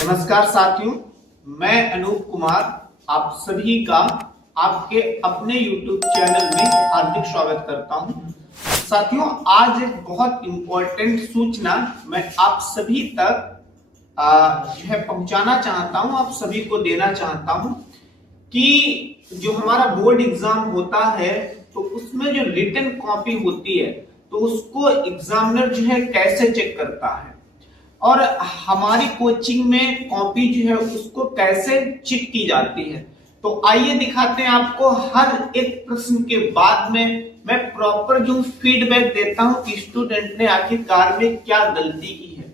नमस्कार साथियों, मैं अनूप कुमार आप सभी का आपके अपने YouTube चैनल में हार्दिक स्वागत करता हूं। साथियों, आज एक बहुत इंपॉर्टेंट सूचना मैं आप सभी तक जो है पहुंचाना चाहता हूं, आप सभी को देना चाहता हूं कि जो हमारा बोर्ड एग्जाम होता है तो उसमें जो रिटन कॉपी होती है तो उसको एग्जामिनर जो है कैसे चेक करता है और हमारी कोचिंग में कॉपी जो है उसको कैसे चेक की जाती है। तो आइए दिखाते हैं आपको। हर एक प्रश्न के बाद में मैं प्रॉपर जो फीडबैक देता हूं कि स्टूडेंट ने आखिरकार में क्या गलती की है,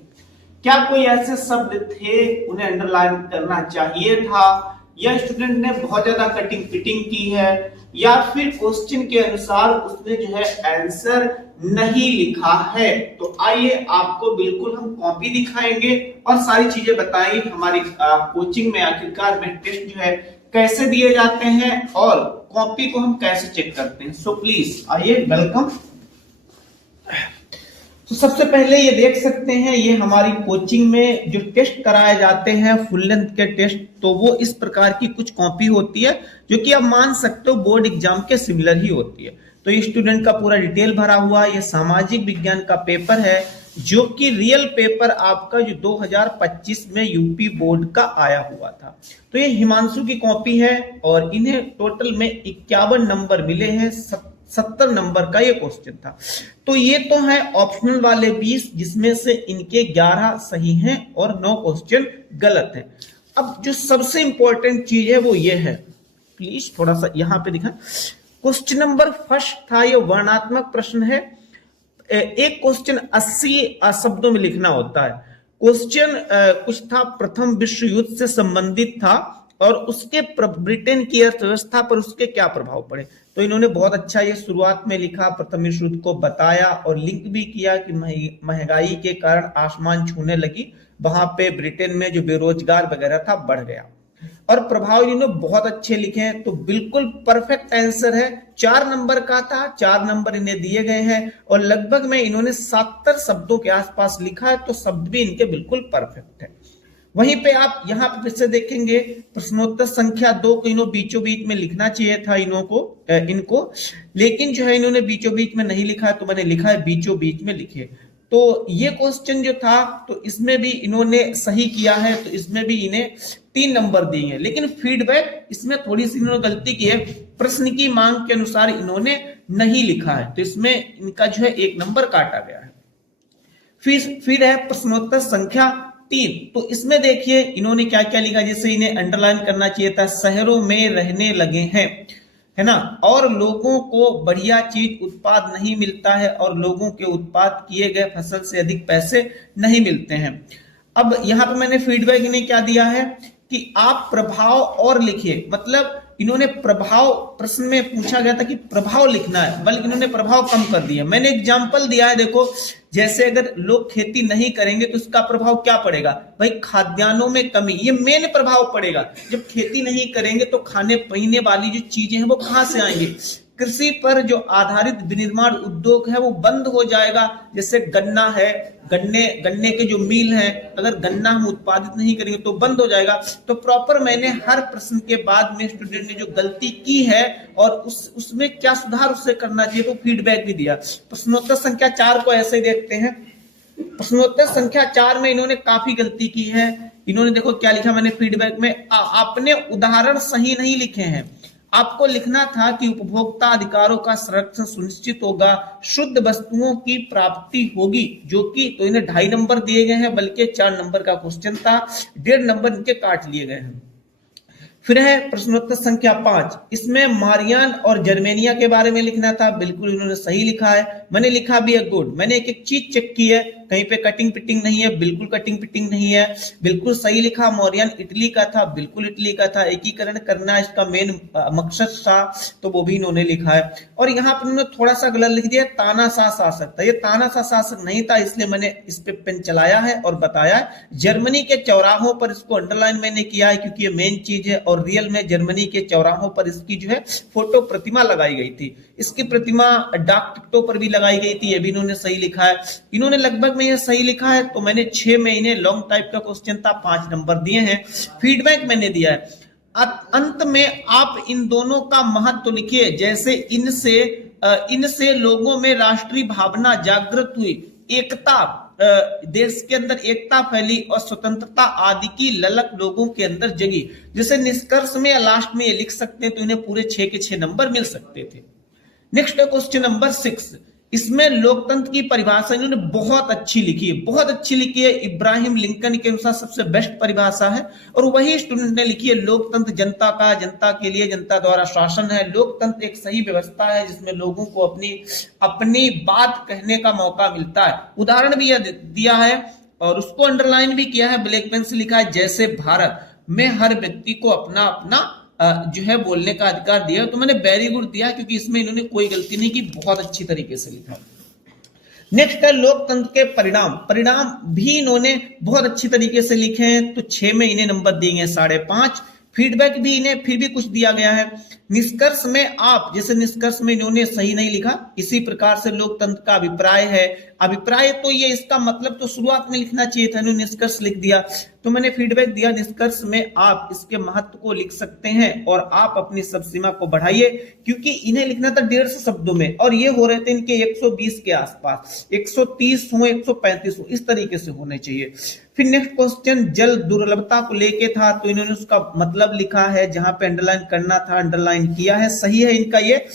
क्या कोई ऐसे शब्द थे उन्हें अंडरलाइन करना चाहिए था, या स्टूडेंट ने बहुत ज्यादा कटिंग फिटिंग की है, या फिर क्वेश्चन के अनुसार उसने जो है आंसर नहीं लिखा है। तो आइए आपको बिल्कुल हम कॉपी दिखाएंगे और सारी चीजें बताएंगे हमारी कोचिंग में आखिरकार में टेस्ट जो है कैसे दिए जाते हैं और कॉपी को हम कैसे चेक करते हैं। सो प्लीज आइए, वेलकम। तो सबसे पहले ये देख सकते हैं, ये हमारी कोचिंग में जो टेस्ट कराए जाते हैं फुल लेंथ के टेस्ट, तो वो इस प्रकार की कुछ कॉपी होती है जो कि आप मान सकते हो बोर्ड एग्जाम के सिमिलर ही होती है। तो ये स्टूडेंट का पूरा डिटेल भरा हुआ, ये सामाजिक विज्ञान का पेपर है जो कि रियल पेपर आपका जो 2025 में यूपी बोर्ड का आया हुआ था। तो ये हिमांशु की कॉपी है और इन्हें टोटल में 51 नंबर मिले हैं। 70 नंबर का ये क्वेश्चन था। तो ये तो है ऑप्शनल वाले 20, जिसमें से इनके 11 सही हैं और 9 क्वेश्चन गलत हैं। अब जो सबसे इंपॉर्टेंट चीज है वो ये है, प्लीज थोड़ा सा यहां पे दिखा। क्वेश्चन नंबर फर्स्ट था, ये वर्णात्मक प्रश्न है। एक क्वेश्चन 80 शब्दों में लिखना होता है। क्वेश्चन कुछ था, प्रथम विश्व युद्ध से संबंधित था और उसके ब्रिटेन की अर्थव्यवस्था पर उसके क्या प्रभाव पड़े। तो इन्होंने बहुत अच्छा ये शुरुआत में लिखा, प्रथम विश्व युद्ध को बताया और लिंक भी किया कि महंगाई के कारण आसमान छूने लगी, वहां पे ब्रिटेन में जो बेरोजगार वगैरह था बढ़ गया। और प्रभाव इन्होंने बहुत अच्छे लिखे हैं, तो बिल्कुल परफेक्ट आंसर है। 4 नंबर का था, 4 नंबर इन्हें दिए गए हैं और लगभग में इन्होंने 70 शब्दों के आसपास लिखा है, तो शब्द भी इनके बिल्कुल परफेक्ट है। वहीं पे आप यहाँ पे फिर से देखेंगे, प्रश्नोत्तर संख्या 2 को इन्हों बीचों बीच में लिखना चाहिए था इनको, लेकिन जो है इन्होंने बीचों बीच में नहीं लिखा, तो मैंने लिखा है बीचों बीच में लिखे। तो ये क्वेश्चन जो था तो इसमें भी इन्होंने सही किया है, तो इसमें भी इन्हें 3 नंबर दिए हैं। लेकिन फीडबैक इसमें थोड़ी सी इन्होंने गलती की है, प्रश्न की मांग के अनुसार इन्होंने नहीं लिखा है, तो इसमें इनका जो है 1 नंबर काटा गया है। फिर है प्रश्नोत्तर संख्या 3। तो इसमें देखिए इन्होंने क्या क्या लिखा, जैसे इन्हें अंडरलाइन करना चाहिए था, शहरों में रहने लगे हैं, है ना, और लोगों को बढ़िया चीज उत्पाद नहीं मिलता है और लोगों के उत्पाद किए गए फसल से अधिक पैसे नहीं मिलते हैं। अब यहाँ पे मैंने फीडबैक इन्हें क्या दिया है कि आप प्रभाव और लिखिए। मतलब इन्होंने प्रभाव, प्रश्न में पूछा गया था कि प्रभाव लिखना है, बल्कि इन्होंने प्रभाव कम कर दिया। मैंने एग्जांपल दिया है, देखो जैसे अगर लोग खेती नहीं करेंगे तो उसका प्रभाव क्या पड़ेगा भाई, खाद्यान्नों में कमी, ये मेन प्रभाव पड़ेगा। जब खेती नहीं करेंगे तो खाने पीने वाली जो चीजें हैं वो कहां से आएंगी। कृषि पर जो आधारित विनिर्माण उद्योग है वो बंद हो जाएगा। जैसे गन्ना है, गन्ने के जो मिल हैं, अगर गन्ना हम उत्पादित नहीं करेंगे तो बंद हो जाएगा। तो प्रॉपर मैंने हर प्रश्न के बाद में स्टूडेंट ने जो गलती की है और उसमें क्या सुधार उससे करना चाहिए तो फीडबैक भी दिया। प्रश्नोत्तर संख्या 4 को ऐसे ही देखते हैं। प्रश्नोत्तर संख्या 4 में इन्होंने काफी गलती की है। इन्होंने देखो क्या लिखा, मैंने फीडबैक में आपने उदाहरण सही नहीं लिखे हैं। आपको लिखना था कि उपभोक्ता अधिकारों का संरक्षण सुनिश्चित होगा, शुद्ध वस्तुओं की प्राप्ति होगी, जो कि, तो इन्हें 2.5 नंबर दिए गए हैं, बल्कि 4 नंबर का क्वेश्चन था, 1.5 नंबर इनके काट लिए गए हैं। फिर है प्रश्नोत्तर संख्या 5। इसमें मारियान और जर्मेनिया के बारे में लिखना था, बिल्कुल इन्होंने सही लिखा है। मैंने लिखा भी है गुड, मैंने एक एक चीज चेक की है, कहीं पे कटिंग पिटिंग नहीं है, बिल्कुल कटिंग पिटिंग नहीं है, बिल्कुल सही लिखा। मौर्यन इटली का था, बिल्कुल इटली का था। एकीकरण करना इसका मेन मकसद था, तो वो भी इन्होंने लिखा है। और यहाँ पर उन्होंने थोड़ा सा गलत लिख दिया, तानाशाह शासक था, ये तानाशाह शासक नहीं था, इसलिए मैंने इस पे पेन चलाया है और बताया। जर्मनी के चौराहों पर इसको अंडरलाइन मैंने किया है क्योंकि ये मेन चीज है, और रियल में जर्मनी के चौराहों पर इसकी जो है फोटो प्रतिमा लगाई गई थी। इसकी प्रतिमा डाक टिकटों पर भी लगाई गई थी, ये भी इन्होंने सही लिखा है। इन्होंने लगभग में ये सही लिखा है, तो मैंने 6 में इन्हें लॉन्ग टाइप का क्वेश्चन था 5 नंबर दिए हैं। फीडबैक मैंने दिया है। अंत में आप इन दोनों का महत्व लिखिए, जैसे इनसे लोगों में राष्ट्रीय भावना जागृत हुई, एकता, देश के अंदर एकता फैली और स्वतंत्रता आदि की ललक लोगों के अंदर जगी। जैसे निष्कर्ष में या लास्ट में ये लिख सकते हैं, तो इन्हें पूरे 6 के 6 नंबर मिल सकते थे। नेक्स्ट है क्वेश्चन नंबर 6। इसमें लोकतंत्र की परिभाषा इन्होंने बहुत अच्छी लिखी है, बहुत अच्छी लिखी है। इब्राहिम लिंकन के अनुसार सबसे बेस्ट परिभाषा है, और वही स्टूडेंट ने लिखी है। लोकतंत्र जनता का, जनता के लिए, जनता द्वारा शासन है। लोकतंत्र एक सही व्यवस्था है जिसमें लोगों को अपनी बात कहने का मौका मिलता है। उदाहरण भी दिया है और उसको अंडरलाइन भी किया है, ब्लैक पेन से लिखा है, जैसे भारत में हर व्यक्ति को अपना अपना जो है बोलने का अधिकार दिया। तो मैंने वेरी गुड दिया, क्योंकि इसमें इन्होंने कोई गलती नहीं की, बहुत अच्छी तरीके से लिखा। नेक्स्ट है लोकतंत्र के परिणाम भी इन्होंने बहुत अच्छी तरीके से लिखे हैं, तो 6 में इन्हें नंबर दिए गए 5.5। फीडबैक भी इन्हें फिर भी कुछ दिया गया है। निष्कर्ष में आप, जैसे निष्कर्ष में इन्होंने सही नहीं लिखा, इसी प्रकार से लोकतंत्र का अभिप्राय है। अभिप्राय तो ये इसका मतलब तो शुरुआत में लिखना चाहिए था, इन्होंने निष्कर्ष लिख दिया। तो मैंने फीडबैक दिया, निष्कर्ष में आप इसके महत्व को लिख सकते हैं और आप अपनी सब सीमा को बढ़ाइए, क्योंकि इन्हें लिखना था 150 शब्दों में और ये हो रहे थे इनके 120 के आसपास, 130 हो, 135 हो, इस तरीके से होने चाहिए। फिर नेक्स्ट क्वेश्चन जल दुर्लभता को लेके था, तो इन्होंने उसका मतलब लिखा है, जहां पे अंडरलाइन करना था अंडरलाइन किया है, सही है इनका ये।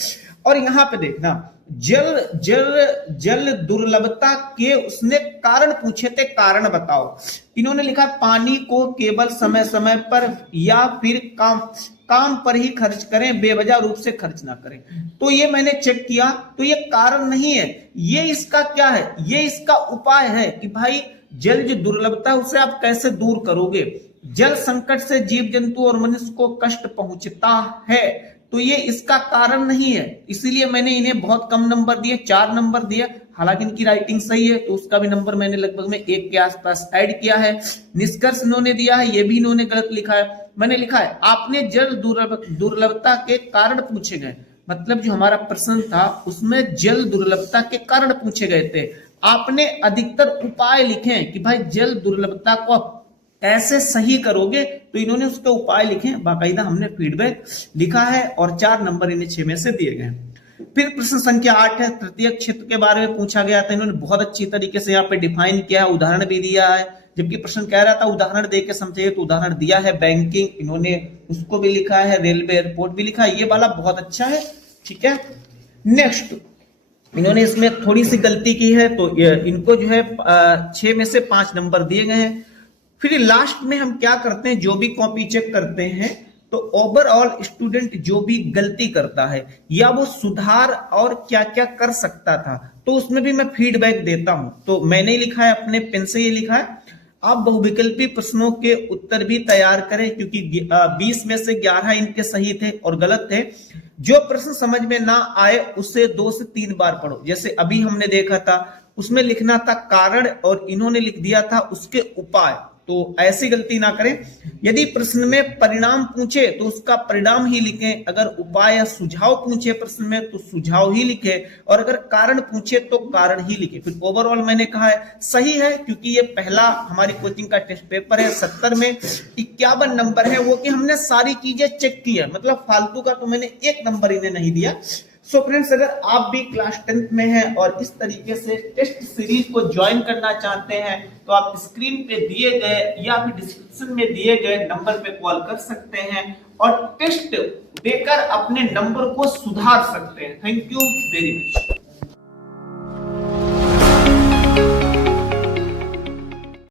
और यहां पे देखना, जल दुर्लभता के उसने कारण पूछे थे, कारण बताओ। इन्होंने लिखा पानी को केवल समय समय पर या फिर काम पर ही खर्च करें, बेवजह रूप से खर्च ना करें। तो ये मैंने चेक किया, तो ये कारण नहीं है, ये इसका क्या है, ये इसका उपाय है कि भाई जल जो दुर्लभता है उसे आप कैसे दूर करोगे। जल संकट से जीव जंतु और मनुष्य को कष्ट पहुंचता है, तो ये इसका कारण नहीं है, इसीलिए मैंने इन्हें बहुत कम नंबर दिए, 4 नंबर दिए। हालांकि इनकी राइटिंग सही है, तो उसका भी नंबर मैंने लगभग में 1 के आसपास ऐड किया है। निष्कर्ष इन्होंने दिया है, ये भी इन्होंने गलत लिखा है। मैंने लिखा है आपने जल दुर्लभता के कारण पूछे गए, मतलब जो हमारा प्रश्न था उसमें जल दुर्लभता के कारण पूछे गए थे। आपने अधिकतर उपाय लिखे कि भाई जल दुर्लभता को कैसे सही करोगे, तो इन्होंने उसके उपाय लिखे, बाकायदा हमने फीडबैक लिखा है और 4 नंबर इन्हें 6 में से दिए गए। फिर प्रश्न संख्या 8 है, तृतीय क्षेत्र के बारे में पूछा गया था। इन्होंने बहुत अच्छी तरीके से यहाँ पे डिफाइन किया है, उदाहरण भी दिया है, जबकि प्रश्न कह रहा था उदाहरण दे के समझाइए, तो उदाहरण दिया है। बैंकिंग इन्होंने उसको भी लिखा है, रेलवे एयरपोर्ट भी लिखा है, ये वाला बहुत अच्छा है, ठीक है। नेक्स्ट इन्होंने इसमें थोड़ी सी गलती की है, तो इनको जो है 6 में से 5 नंबर दिए गए हैं। फिर लास्ट में हम क्या करते हैं, जो भी कॉपी चेक करते हैं, तो ओवरऑल स्टूडेंट जो भी गलती करता है या वो सुधार और क्या क्या कर सकता था, तो उसमें भी मैं फीडबैक देता हूं। तो मैंने लिखा है, अपने पेन से ये लिखा है, आप बहुविकल्पी प्रश्नों के उत्तर भी तैयार करें, क्योंकि 20 में से 11 इनके सही थे और गलत थे। जो प्रश्न समझ में ना आए उसे 2 से 3 बार पढ़ो। जैसे अभी हमने देखा था, उसमें लिखना था कारण और इन्होंने लिख दिया था उसके उपाय, तो ऐसी गलती ना करें। यदि प्रश्न में परिणाम पूछे तो उसका परिणाम ही लिखें, अगर उपाय या सुझाव पूछे प्रश्न में तो सुझाव ही लिखें, और अगर कारण पूछे तो कारण ही लिखें। फिर ओवरऑल मैंने कहा है सही है, क्योंकि ये पहला हमारी कोचिंग का टेस्ट पेपर है। 70 में 51 नंबर है, वो कि हमने सारी चीजें चेक की है, मतलब फालतू का तो मैंने 1 नंबर इन्हें नहीं दिया। सो फ्रेंड्स, अगर आप भी क्लास 10th में हैं और इस तरीके से टेस्ट सीरीज को ज्वाइन करना चाहते हैं, तो आप स्क्रीन पे दिए गए या फिर डिस्क्रिप्शन में दिए गए नंबर पे कॉल कर सकते हैं और टेस्ट देकर अपने नंबर को सुधार सकते हैं। Thank you very much.